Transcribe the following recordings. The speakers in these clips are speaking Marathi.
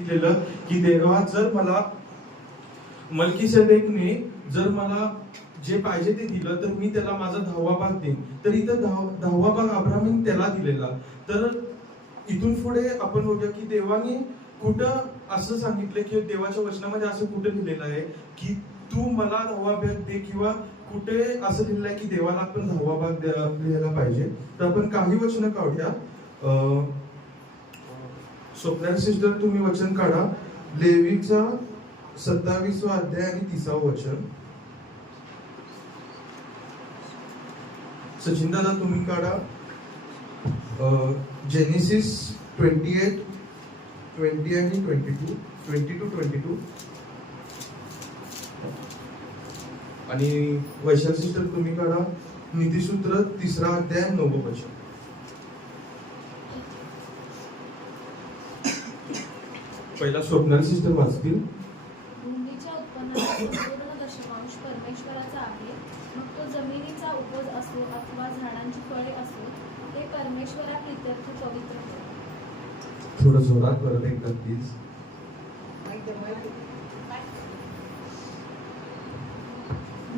दिलेलं की देवा जर मला मल्कीसेदेकने जर मला जे पाहिजे ते दिलं तर मी त्याला माझा 10वा भाग देईन. तर इथं 10वा भाग अब्राहमीने त्याला दिलेला. तर इथून पुढे आपण बघूया की देवाने कुठं असं सांगितलं की देवाच्या वचनामध्ये असं कुठं लिहिलेलं आहे की तू मला 10वा भाग दे, किंवा कुठे असं लिहिलं आहे की देवाला आपण 10वा भाग द्यायला पाहिजे. तर आपण काही वचनं काढूया. स्वप्नाली सिस्टर तुम्ही वचन काढा. लेवीचा 27वा अध्याय आणि 30वा वचन. सचिन दादा तुम्ही काढा. जेनेसिस 28, 20 आणि 22. आणि वैशाल सिस्टर तुम्ही काढा. नीतिसूत्र 3रा अध्याय 9वं वचन. पहिला स्वप्नाली सिस्टर वाचतील. भूमीच्या उत्पन्नाचा संपूर्ण दशमांश परमेश्वराचा आहे, मग तो जमिनीचा उपज असो अथवा झाडांची फळे असो, ते परमेश्वराप्रित्यर्थ पवित्र होय. थोडं जोरात परत एकदा प्लीज.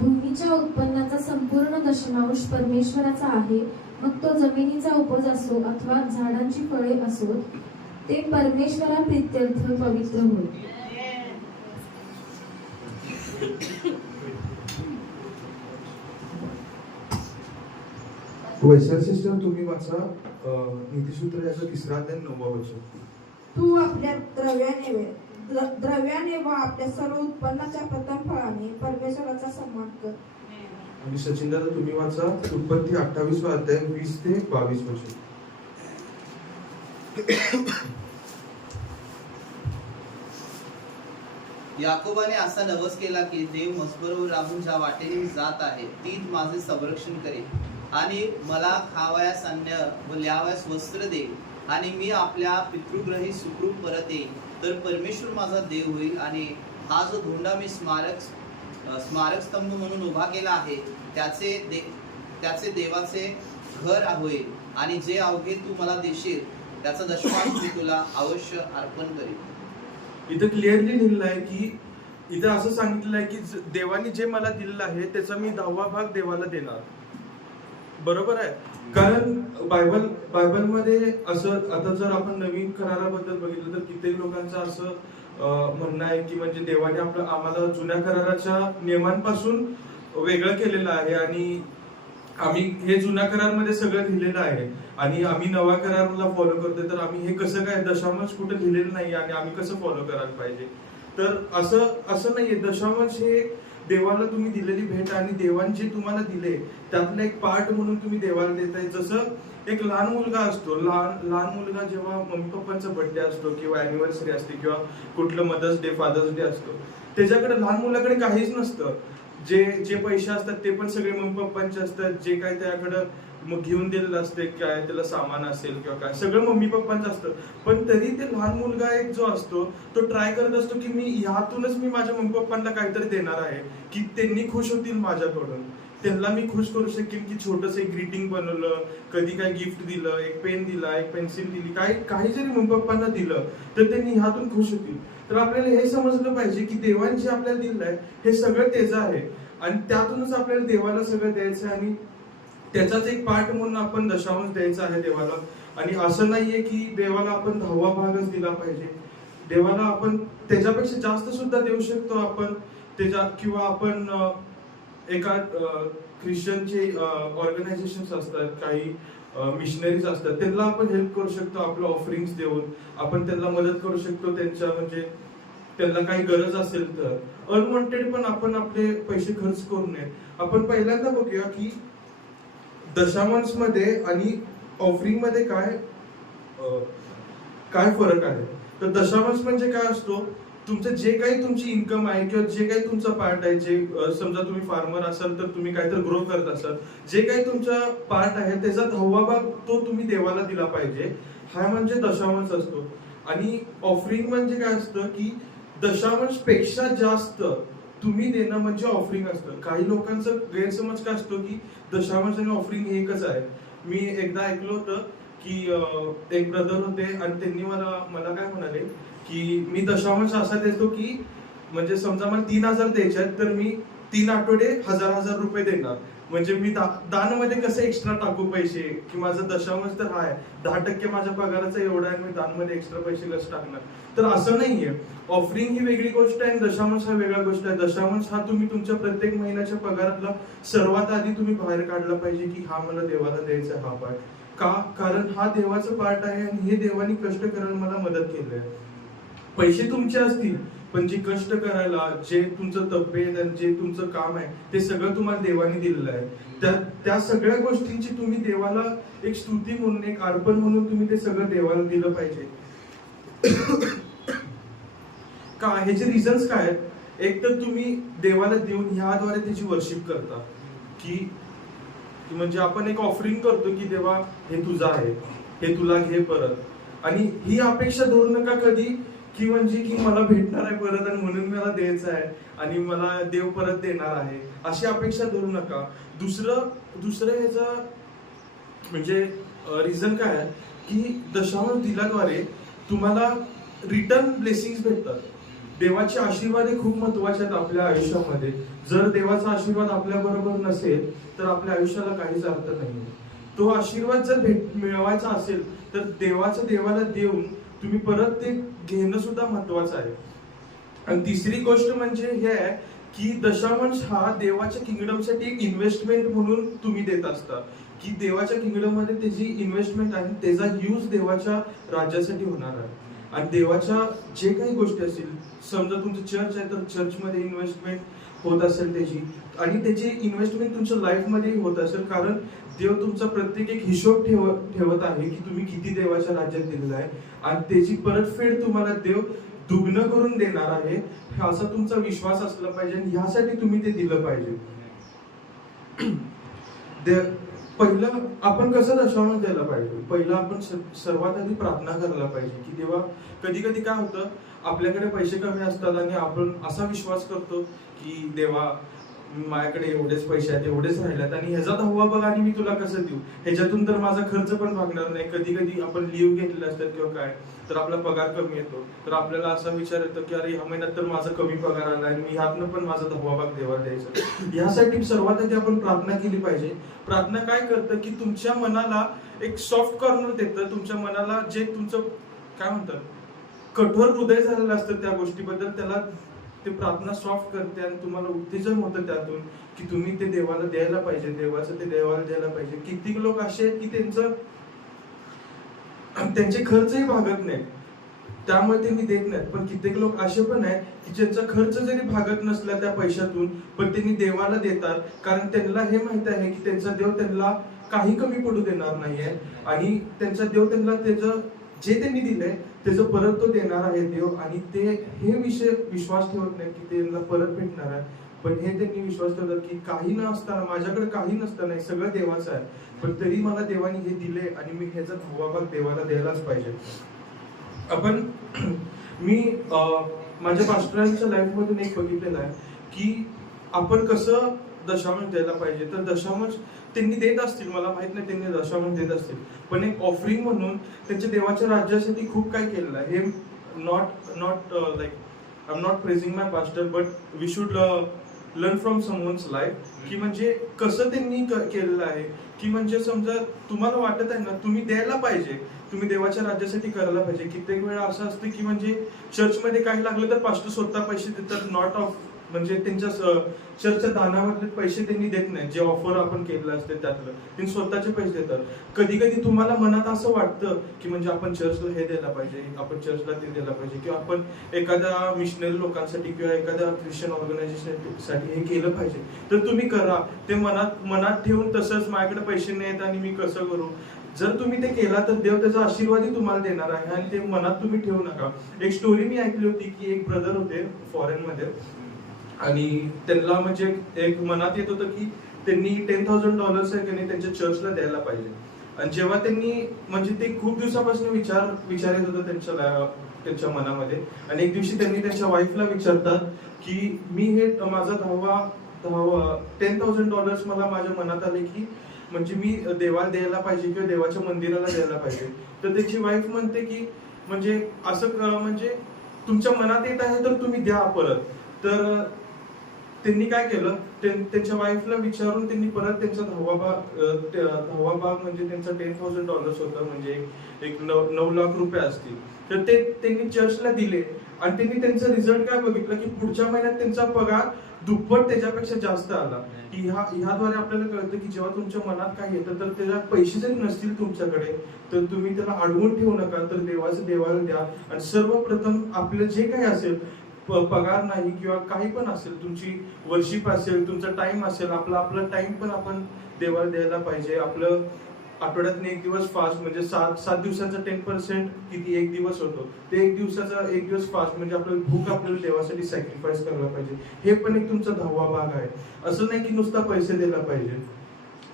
भूमीच्या उत्पन्नाचा संपूर्ण दशमांश परमेश्वराचा आहे, मग तो जमिनीचा उपज असो अथवा झाडांची फळे असो, ते परमेश्वराप्रित्यर्थ पवित्र होय. वैशाल सिस्टर तुम्ही वाचा. नीतिसूत्र याचं 3रा अध्याय 9वं वचन. तू आपल्या द्रव्याने व आपल्या सर्व उत्पन्नाच्या प्रथम फळाने परमेश्वराचा सन्मान कर. आणि सचिन दादा तुम्ही वाचा. उत्पत्ती 28वा अध्याय 20 ते 22 वचन. याकोबाने असा नवस केला की देव मसबरवर राहून ज्या वाटेने मी जात आहे तीच माझे संरक्षण करेल, आणि मला खावयास अन्न व ल्यावयास वस्त्र देईल, आणि मी आपल्या पितृग्रही सुखरूप परत येईल. तर परमेश्वर माझा देव होईल, आणि हा जो धोंडा मी स्मारक स्तंभ म्हणून उभा केला आहे त्याचे देवाचे घर होईल, आणि जे अवघे तू मला देशील त्याचा दशमांश मी तुला अवश्य अर्पण करेल. इथं क्लिअरली लिहिलेलं आहे की इथं असं सांगितलेलं आहे की देवाने जे मला दिलेलं आहे त्याचा मी 10वा भाग देवाला देणार. बरोबर आहे. कारण बायबलमध्ये असं, आता जर आपण नवीन कराराबद्दल बघितलं तर कित्येक लोकांचं असं म्हणणं आहे की म्हणजे देवाने आम्हाला जुन्या कराराच्या नियमांपासून वेगळं केलेलं आहे, आणि आम्ही हे जुन्या करारमध्ये सगळं लिहिलेलं आहे आणि आम्ही नवा कराराला फॉलो करतोय, तर आम्ही हे कसं काय दशांश कुठं लिहिलेलं नाही आणि आम्ही कसं फॉलो करायला पाहिजे. तर असं नाहीये. दशांश हे देवाला तुम्ही दिलेली भेट आणि देवाने जे तुम्हाला दिले त्यातला एक पार्ट म्हणून तुम्ही देवाला देताय. जसं एक लहान मुलगा असतो, लहान मुलगा जेव्हा मम्मी पप्पांचा बर्थडे असतो किंवा अॅनिव्हर्सरी असते किंवा कुठलं मदर्स डे, फादर्स डे असतो, त्याच्याकडे लहान मुलाकडे काहीच नसतं. जे पैसे असतात ते पण सगळे मम्मी पप्पांचे असतात. जे काय त्याकडं मग घेऊन दिलेलं असते, काय त्याला सामान असेल किंवा काय, सगळं मम्मी पप्पांचं असतं. पण तरी ते लहान मुलगा एक जो असतो तो ट्राय करत असतो की मी ह्यातूनच मी माझ्या मम्मी पप्पांना काहीतरी देणार आहे की त्यांनी खुश होतील माझ्याकडून, त्यांना मी खुश करू शकेन. की छोटस एक ग्रीटिंग बनवलं, कधी काय गिफ्ट दिलं, एक पेन दिला, एक पेन्सिल दिली, काही जरी मम्मी पप्पांना दिलं तर त्यांनी ह्यातून खुश होतील. तर आपल्याला हे समजलं पाहिजे की देवाने जे आपल्याला दिलंय हे सगळं त्याचं आहे आणि त्यातूनच आपल्याला देवाला सगळं द्यायचं आहे आणि त्याचाच एक पार्ट म्हणून आपण दशांश द्यायचा आहे देवाला. आणि असं नाहीये की देवाला आपण 10वा भागच दिला पाहिजे. देवाला आपण त्याच्यापेक्षा जास्त सुद्धा देऊ शकतो आपण किंवा आपण एका ख्रिश्चनचे ऑर्गनायझेशन असतात, काही मिशनरीज असतात, त्यांना आपण हेल्प करू शकतो. आपलं ऑफरिंग्स देऊन आपण त्यांना मदत करू शकतो. म्हणजे त्यांना काही गरज असेल तर अनवॉन्टेड पण आपण आपले पैसे खर्च करू नये. आपण पहिल्यांदा बघूया की दशांश मध्ये आणि ऑफरिंग मध्ये काय फरक आहे. तर दशांश म्हणजे काय असतो, तुमचं जे काही तुमची इन्कम आहे किंवा जे काही तुमचा पार्ट आहे, जे समजा तुम्ही फार्मर असाल तर तुम्ही काहीतरी ग्रो करत असाल, जे काही तुमचा पार्ट आहे त्याचा 10वा भाग तो तुम्ही देवाला दिला पाहिजे. हा म्हणजे दशांश असतो. आणि ऑफरिंग म्हणजे काय असतं की दशांश पेक्षा जास्त तुम्ही देणं म्हणजे ऑफरिंग असतं. काही लोकांचं गैरसमज काय असतो की दशांश आणि ऑफरिंग एकच आहे. मी एकदा ऐकलं होतं की एक ब्रदर होते आणि त्यांनी मला काय म्हणाले की मी दशांश असा देतो की म्हणजे समजा मला 3,000 द्यायचे आहेत तर मी 3 आठवडे 1,000 रुपये देणार. म्हणजे मी दानमध्ये कसं एक्स्ट्रा टाकू पैसे की माझं दशांश तर आहे 10% माझ्या पगाराचा एवढा आहे, मी दानमध्ये एक्स्ट्रा पैसे कसं टाकणार. तर असं नाहीये. ऑफरिंग ही वेगळी गोष्ट आहे आणि दशांश हा वेगळा गोष्ट आहे. दशांश हा तुम्ही तुमच्या प्रत्येक महिन्याच्या पगारातला सर्वात आधी तुम्ही बाहेर काढला पाहिजे की हा मला देवाला द्यायचा हा पार्ट. का? कारण हा देवाचा पार्ट आहे आणि हे देवानी कष्ट करायला मला मदत केली आहे. पैसे तुमचे असतील पण जे कष्ट करायला, जे तुमचं तब्येत आणि जे तुमचं काम आहे ते सगळं तुम्हाला देवाने दिलेलं आहे. त्या सगळ्या गोष्टींची तुम्ही देवाला एक स्तुती म्हणून, एक अर्पण म्हणून तुम्ही ते सगळं देवाला दिलं पाहिजे. का? ह्याचे रिझन्स काय आहेत? एक तर तुम्ही देवाला देऊन ह्याद्वारे त्याची वर्शिप करता की म्हणजे आपण एक ऑफरिंग करतो की देवा हे तुझं आहे, हे तुला घे परत. आणि ही अपेक्षा धरू नका कधी की म्हणजे की मला भेटणार आहे परत आणि म्हणून मला द्यायचं आहे आणि मला देव परत देणार आहे, अशी अपेक्षा धरू नका. दुसरं ह्याचा म्हणजे रिझन काय आहे की दशांश दिल्याद्वारे तुम्हाला रिटर्न ब्लेसिंग्स भेटतात. देवाचे आशीर्वाद हे खूप महत्वाचे आहेत आपल्या आयुष्यामध्ये. जर देवाचा आशीर्वाद आपल्या बरोबर नसेल तर आपल्या आयुष्याला काहीच अर्थ नाही. तो आशीर्वाद जर मिळवायचा असेल तर देवाचं देवाला देऊन तुम्ही परत ते घेणं सुद्धा महत्वाचं आहे. आणि तिसरी गोष्ट म्हणजे हे आहे की दशांश हा देवाच्या किंगडमसाठी एक इन्व्हेस्टमेंट म्हणून तुम्ही देत असता की देवाच्या किंगडम मध्ये त्याची इन्व्हेस्टमेंट आहे, त्याचा यूज देवाच्या राज्यासाठी होणार आहे. आणि देवाच्या जे काही गोष्टी असतील, समजा तुमचं चर्च आहे तर चर्चमध्ये इन्व्हेस्टमेंट होत असेल त्याची, आणि त्याची इन्व्हेस्टमेंट तुमच्या लाईफमध्ये होत असेल. कारण देव तुमचा प्रत्येक एक हिशोब ठेवत आहे की तुम्ही किती देवाच्या राज्यात दिलेला आहे आणि त्याची परतफेड तुम्हाला देव दुग्न करून देणार आहे, असा तुमचा विश्वास असला पाहिजे आणि ह्यासाठी तुम्ही ते दिलं पाहिजे. पहिलं आपण कसं दशांश द्यायला पाहिजे? पहिलं आपण सर्वात आधी प्रार्थना करायला पाहिजे की देवा, कधी कधी काय होतं आपल्याकडे पैसे कमी असतात आणि आपण असा विश्वास करतो की देवा माझ्याकडे एवढेच पैसे आहेत, एवढेच राहिल्यात आणि ह्याचा 10वा बघ आणि मी तुला कसं देऊ, ह्याच्यातून तर माझा खर्च पण भागणार नाही. कधी कधी आपण लीव्ह घेतलेले असतात किंवा काय, तर आपला पगार कमी येतो, तर आपल्याला असा विचार येतो की अरे ह्या महिन्यात तर माझा कमी पगार आला आणि मी ह्यातनं पण माझा 10वा भाग देवाला द्यायचा. ह्यासाठी सर्वात आधी आपण प्रार्थना केली पाहिजे. प्रार्थना काय करतं की तुमच्या मनाला एक सॉफ्ट कॉर्नर देतं. तुमच्या मनाला जे तुमचं काय म्हणतात कठोर हृदय झालेलं असतं त्या गोष्टीबद्दल, त्याला ते प्रार्थना सॉफ्ट करते आणि तुम्हाला उत्तेजन होतं त्यातून की तुम्ही ते देवाला द्यायला पाहिजे, देवाचं ते देवाला द्यायला पाहिजे. कित्येक लोक असे आहेत की त्यांचे खर्चही भागत नाहीत, त्यामुळे त्यांनी देत नाहीत. पण कित्येक लोक असे पण आहेत की ज्यांचा खर्च जरी भागत नसला त्या पैशातून, पण त्यांनी देवाला देतात कारण त्यांना हे माहित आहे की त्यांचा देव त्यांना काही कमी पडू देणार नाहीये आणि त्यांचा देव त्यांना त्याचं जे त्यांनी दिलंय त्याचं परत तो देणार आहे देव. आणि ते हे विश्वास ठेवत नाहीत की त्यांना परत भेटणार आहे, पण हे त्यांनी विश्वास ठेवतात की काही न असताना, माझ्याकडे काही नसताना सगळं देवाचं आहे, पण तरी मला देवाने हे दिले आणि मी ह्याचा 10वा भाग देवाला द्यायलाच पाहिजे. मी माझ्या पास्टरांच्या लाईफ मधून एक बघितलेलं आहे की आपण कसं दशांश द्यायला पाहिजे. तर दशांश त्यांनी देत असतील, मला माहित नाही त्यांनी दशांश देत असतील, पण एक ऑफरिंग म्हणून त्यांच्या देवाच्या राज्यासाठी खूप काय केलेलं आहे. हे not like I am not praising my pastor, but we should learn from someone's life की म्हणजे कसं त्यांनी केलेलं आहे. की म्हणजे समजा तुम्हाला वाटत आहे ना, तुम्ही द्यायला पाहिजे, तुम्ही देवाच्या राज्यासाठी करायला पाहिजे. कित्येक वेळा असं असतं की म्हणजे चर्चमध्ये काही लागलं तर पास्टर स्वतः पैसे देतात, नॉट ऑफ म्हणजे त्यांच्या चर्चच्या दानामधले पैसे त्यांनी देत नाही, जे ऑफर आपण केलेलं असते त्यातलं त्यांनी स्वतःचे पैसे देतात. कधी कधी तुम्हाला मनात असं वाटतं की म्हणजे आपण चर्चला हे द्यायला पाहिजे, आपण चर्चला ते द्यायला पाहिजे, किंवा आपण एखाद्या मिशनरी लोकांसाठी किंवा एखाद्या ख्रिश्चन ऑर्गनायझेशन साठी हे केलं पाहिजे. तर तुम्ही करा, ते मनात ठेवून तसंच माझ्याकडे पैसे नाही आहेत आणि मी कसं करू. जर तुम्ही ते केला तर देव त्याचा आशीर्वादही तुम्हाला देणार आहे आणि ते मनात तुम्ही ठेवू नका. एक स्टोरी मी ऐकली होती की एक ब्रदर होते फॉरेन मध्ये आणि त्यांना म्हणजे एक मनात येत होतं की त्यांनी $10,000 आहे की नाही त्यांच्या चर्चला द्यायला पाहिजे. आणि जेव्हा त्यांनी म्हणजे ते खूप दिवसापासून विचार येत होतं त्यांच्या मनामध्ये, आणि एक दिवशी त्यांनी त्यांच्या वाईफला विचारतात की मी हे माझा $10,000 मला माझ्या मनात आले की म्हणजे मी देवाला द्यायला पाहिजे किंवा देवाच्या मंदिराला द्यायला पाहिजे. तर त्याची वाईफ म्हणते की म्हणजे असं म्हणजे तुमच्या मनात येत आहे तर तुम्ही द्या परत. तर त्यांनी काय केलं, त्यांच्या वाईफला विचारून त्यांनी परत त्यांचा 10वा भाग म्हणजे त्यांचा $10,000 होता, म्हणजे एक 9 लाख रुपये असतील. तर ते त्यांनी चर्चला दिले आणि त्यांनी त्यांचा रिझल्ट काय बघितलं की पुढच्या महिन्यात त्यांचा पगार दुप्पट त्याच्यापेक्षा जास्त आला. की ह्याद्वारे आपल्याला कळतं की जेव्हा तुमच्या मनात काय येतं तर त्याच्या पैसे जरी नसतील तुमच्याकडे तर तुम्ही त्याला अडवून ठेवू नका, तर देवाचं देवाला द्या. आणि सर्वप्रथम आपलं जे काही असेल, पगार नाही किंवा काही पण असेल, तुमची वर्शिप असेल, तुमचा टाइम असेल, आपला टाइम पण आपण देवाला द्यायला पाहिजे. आपलं आठवड्यातून 1 दिवस फास्ट म्हणजे 7 दिवसाचा 10% किती 1 दिवस होतो, ते 1 दिवस फास्ट म्हणजे आपल्याला भूक आपल्याला देवासाठी सॅक्रिफाईस करायला पाहिजे. हे पण एक तुमचा 10वा भाग आहे. असं नाही की नुसता पैसे द्यायला पाहिजे.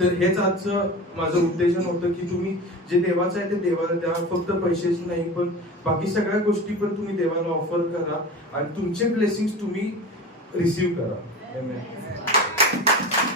तर हेच आजचं माझं उद्देशन होतं की तुम्ही जे देवाचं आहे ते देवाला द्या, फक्त पैसेच नाही पण बाकी सगळ्या गोष्टी पण तुम्ही देवाला ऑफर करा आणि तुमचे ब्लेसिंग्स तुम्ही रिसीव्ह करा. Amen.